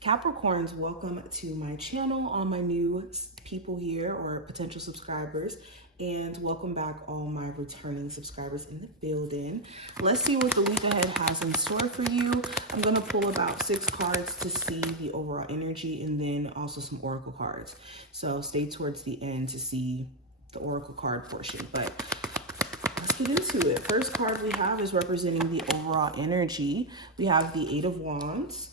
Capricorns, welcome to my channel, all my new people here or potential subscribers, and welcome back all my returning subscribers in the building. Let's see what the week ahead has in store for you. I'm going to pull about 6 cards to see the overall energy and then also some oracle cards. So stay towards the end to see the oracle card portion, but let's get into it. First card we have is representing the overall energy. We have the 8 of Wands.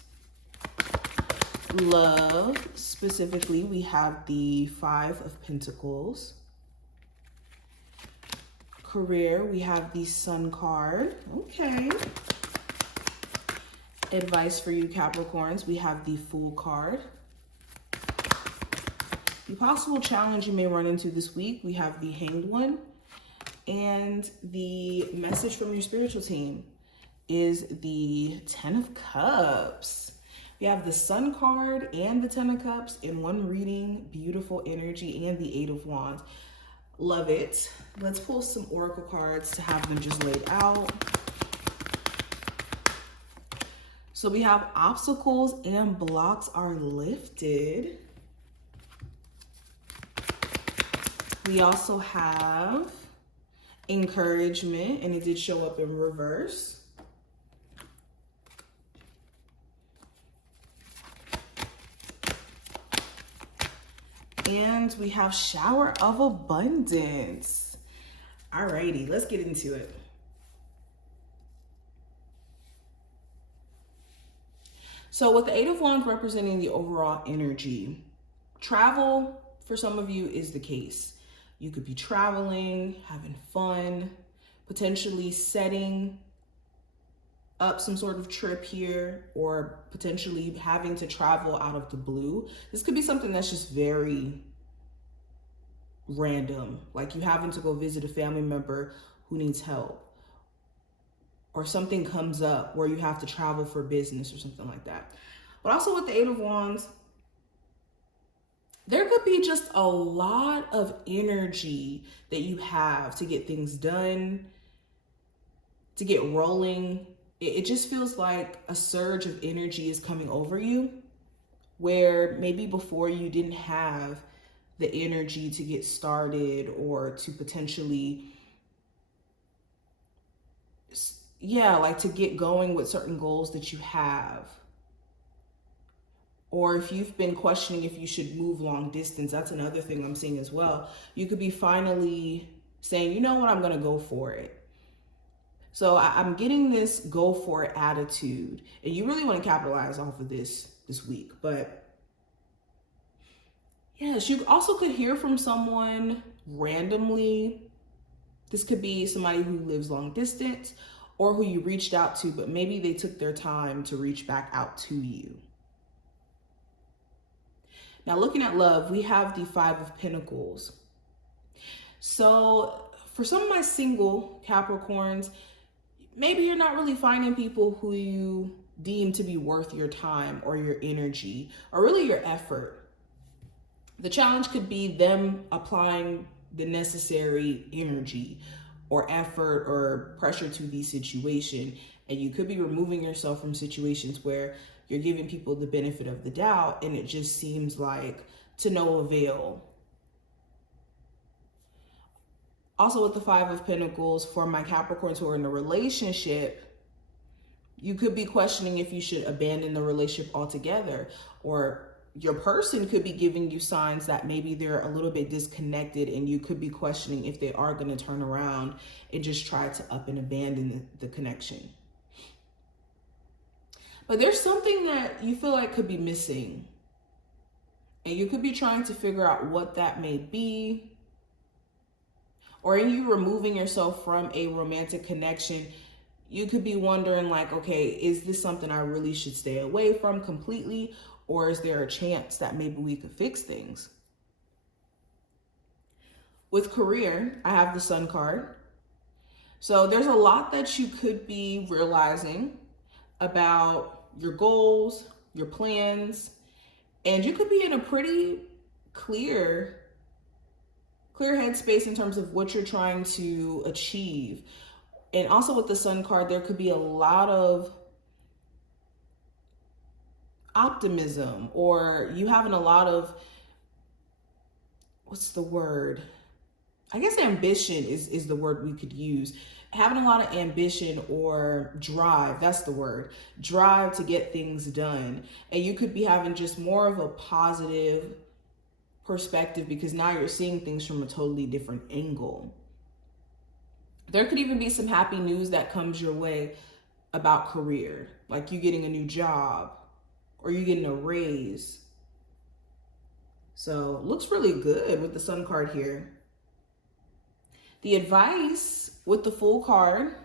Love, specifically, we have the 5 of Pentacles. Career, we have the Sun card. Okay. Advice for you Capricorns, we have the Fool card. The possible challenge you may run into this week, we have the Hanged One. And the message from your spiritual team is the 10 of Cups. We have the Sun card and the 10 of Cups in one reading. Beautiful energy, and the 8 of Wands. Love it. Let's pull some oracle cards to have them just laid out. So we have obstacles and blocks are lifted. We also have encouragement, and it did show up in reverse. And we have shower of abundance. Alrighty, let's get into it. So with the 8 of Wands representing the overall energy, travel for some of you is the case. You could be traveling, having fun, potentially setting up some sort of trip here, or potentially having to travel out of the blue. This could be something that's just very random, like you having to go visit a family member who needs help, or something comes up where you have to travel for business or something like that. But also with the 8 of Wands, there could be just a lot of energy that you have to get things done, to get rolling. It just feels like a surge of energy is coming over you, where maybe before you didn't have the energy to get started or to potentially, like to get going with certain goals that you have. Or if you've been questioning if you should move long distance, that's another thing I'm seeing as well. You could be finally saying, you know what, I'm gonna go for it. So I'm getting this go for it attitude, and you really want to capitalize off of this week. But yes, you also could hear from someone randomly. This could be somebody who lives long distance or who you reached out to, but maybe they took their time to reach back out to you. Now looking at love, we have the 5 of Pentacles. So for some of my single Capricorns, maybe you're not really finding people who you deem to be worth your time or your energy or really your effort. The challenge could be them applying the necessary energy or effort or pressure to the situation. And you could be removing yourself from situations where you're giving people the benefit of the doubt and it just seems like to no avail. Also with the 5 of Pentacles, for my Capricorns who are in a relationship, you could be questioning if you should abandon the relationship altogether, or your person could be giving you signs that maybe they're a little bit disconnected, and you could be questioning if they are going to turn around and just try to up and abandon the connection. But there's something that you feel like could be missing, and you could be trying to figure out what that may be. Or in you removing yourself from a romantic connection, you could be wondering like, okay, is this something I really should stay away from completely? Or is there a chance that maybe we could fix things? With career, I have the Sun card. So there's a lot that you could be realizing about your goals, your plans, and you could be in a pretty clear headspace in terms of what you're trying to achieve. And also with the Sun card, there could be a lot of optimism, or you having a lot of, what's the word? I guess ambition is the word we could use. Having a lot of ambition or drive, that's the word. Drive to get things done. And you could be having just more of a positive perspective because now you're seeing things from a totally different angle. There could even be some happy news that comes your way about career, like you getting a new job or you getting a raise. So looks really good with the Sun card here. The advice with the Fool card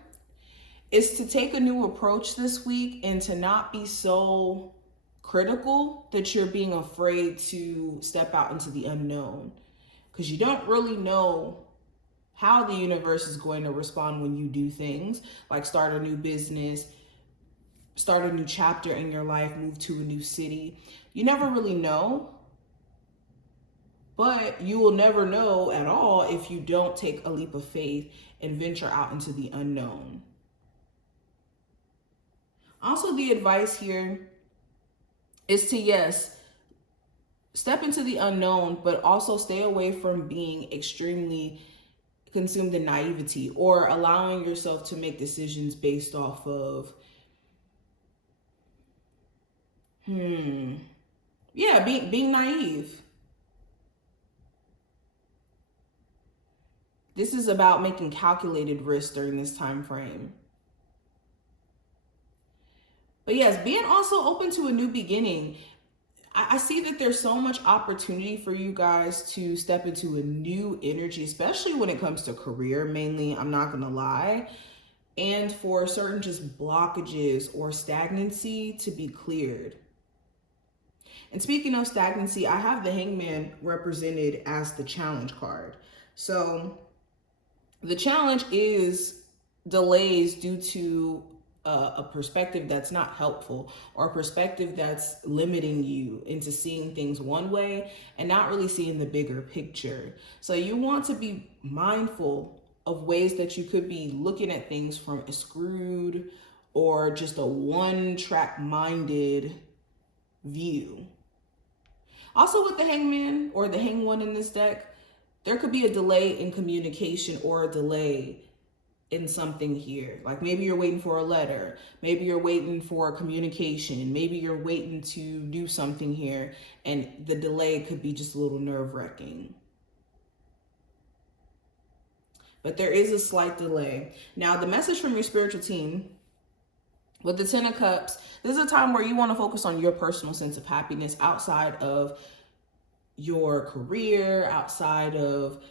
is to take a new approach this week and to not be so critical that you're being afraid to step out into the unknown, because you don't really know how the universe is going to respond when you do things like start a new business, start a new chapter in your life, move to a new city. You never really know. But you will never know at all if you don't take a leap of faith and venture out into the unknown. Also, the advice here is to, yes, step into the unknown, but also stay away from being extremely consumed in naivety or allowing yourself to make decisions based off of, being naive. This is about making calculated risks during this time frame. But yes, being also open to a new beginning. I see that there's so much opportunity for you guys to step into a new energy, especially when it comes to career, mainly, I'm not gonna lie. And for certain just blockages or stagnancy to be cleared. And speaking of stagnancy, I have the Hangman represented as the challenge card. So the challenge is delays due to a perspective that's not helpful, or a perspective that's limiting you into seeing things one way and not really seeing the bigger picture. So you want to be mindful of ways that you could be looking at things from a screwed or just a one-track minded view. Also with the Hangman or the Hang One in this deck, there could be a delay in communication or a delay in something here. Like maybe you're waiting for a letter. Maybe you're waiting for communication. Maybe you're waiting to do something here, and the delay could be just a little nerve-wracking. But there is a slight delay. Now, the message from your spiritual team with the Ten of Cups, this is a time where you want to focus on your personal sense of happiness outside of your career, outside of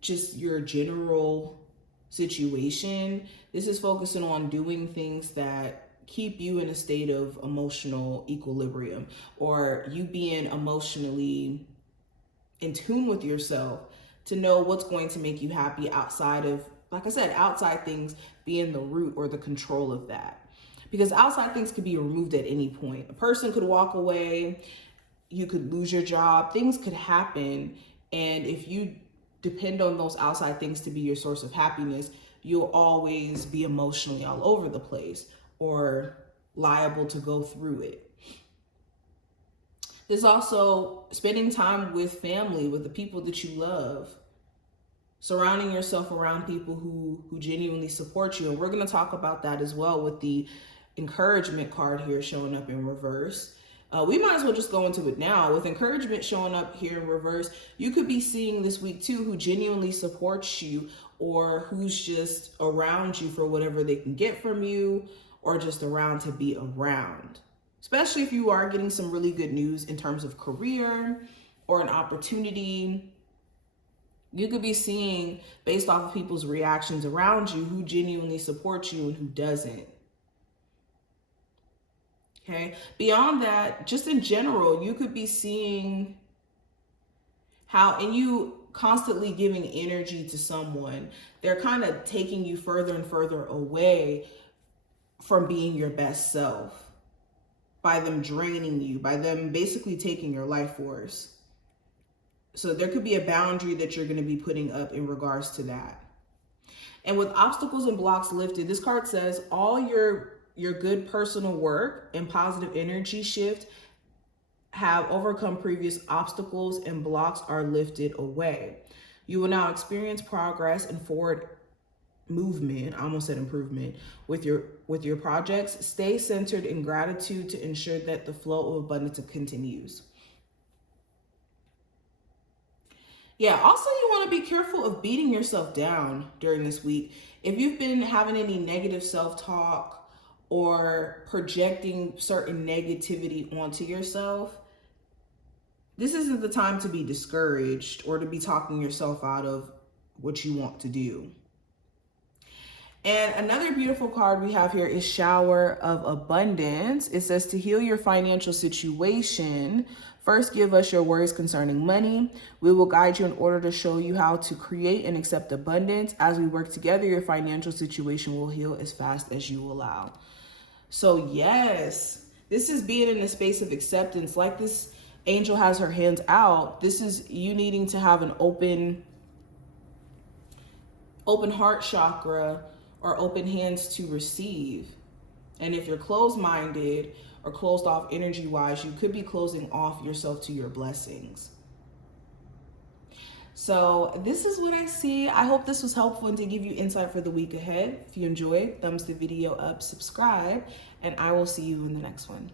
just your general situation. This is focusing on doing things that keep you in a state of emotional equilibrium, or you being emotionally in tune with yourself to know what's going to make you happy outside of, like I said, outside things being the root or the control of that. Because outside things could be removed at any point. A person could walk away, you could lose your job, things could happen. And if you depend on those outside things to be your source of happiness, you'll always be emotionally all over the place or liable to go through it. There's also spending time with family, with the people that you love, surrounding yourself around people who genuinely support you. And we're going to talk about that as well with the encouragement card here showing up in reverse. We might as well just go into it now. With encouragement showing up here in reverse, you could be seeing this week too who genuinely supports you, or who's just around you for whatever they can get from you, or just around to be around. Especially if you are getting some really good news in terms of career or an opportunity. You could be seeing, based off of people's reactions around you, who genuinely supports you and who doesn't. Okay. Beyond that, just in general, you could be seeing how, and you constantly giving energy to someone, they're kind of taking you further and further away from being your best self by them draining you, by them basically taking your life force. So there could be a boundary that you're going to be putting up in regards to that. And with obstacles and blocks lifted, this card says all your good personal work and positive energy shift have overcome previous obstacles and blocks are lifted away. You will now experience progress and forward movement, I almost said improvement, with your projects. Stay centered in gratitude to ensure that the flow of abundance continues. Yeah, also you want to be careful of beating yourself down during this week. If you've been having any negative self-talk or projecting certain negativity onto yourself, this isn't the time to be discouraged or to be talking yourself out of what you want to do. And another beautiful card we have here is Shower of Abundance. It says to heal your financial situation, first give us your worries concerning money. We will guide you in order to show you how to create and accept abundance. As we work together, your financial situation will heal as fast as you allow. So yes, this is being in a space of acceptance. Like this angel has her hands out. This is you needing to have an open heart chakra or open hands to receive. And if you're closed-minded or closed off energy-wise, you could be closing off yourself to your blessings. So this is what I see. I hope this was helpful and to give you insight for the week ahead. If you enjoyed, thumbs the video up, subscribe, and I will see you in the next one.